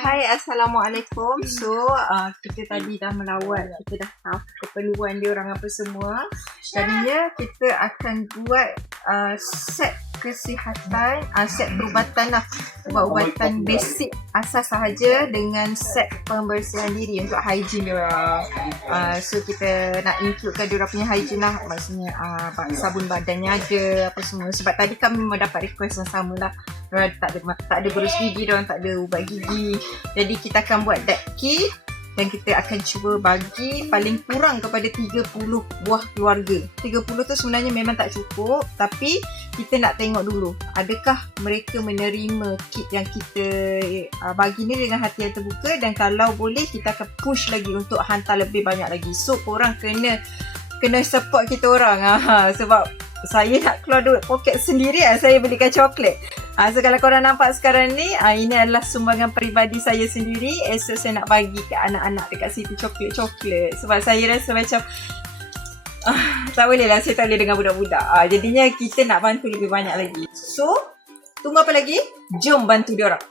Hai, Assalamualaikum. So, kita tadi dah melawat, kita dah tahu keperluan dia orang apa semua. Tadinya kita akan buat set kesihatan, set perubatan lah. Ubat-ubatan basic asas sahaja dengan set pembersihan diri untuk hygiene dia orang. So, kita nak includekan dia orang punya hygiene lah. Maksudnya sabun badannya ada, apa semua. Sebab tadi kami mendapat request yang sama lah. Diorang tak ada berus gigi, diorang tak ada ubat gigi. Jadi kita akan buat that kit dan kita akan cuba bagi paling kurang kepada 30 buah keluarga. 30 tu sebenarnya memang tak cukup, tapi kita nak tengok dulu adakah mereka menerima kit yang kita bagi ni dengan hati yang terbuka, dan kalau boleh kita akan push lagi untuk hantar lebih banyak lagi. So korang kena support kita orang. Sebab saya nak keluar duit poket sendiri saya belikan coklat. So kalau korang nampak sekarang ni, ini adalah sumbangan peribadi saya sendiri. Esok saya nak bagi ke anak-anak dekat situ coklat-coklat. Sebab saya rasa macam tak boleh lah, saya tak boleh dengan budak-budak. Jadinya kita nak bantu lebih banyak lagi. So, tunggu apa lagi? Jom bantu diorang.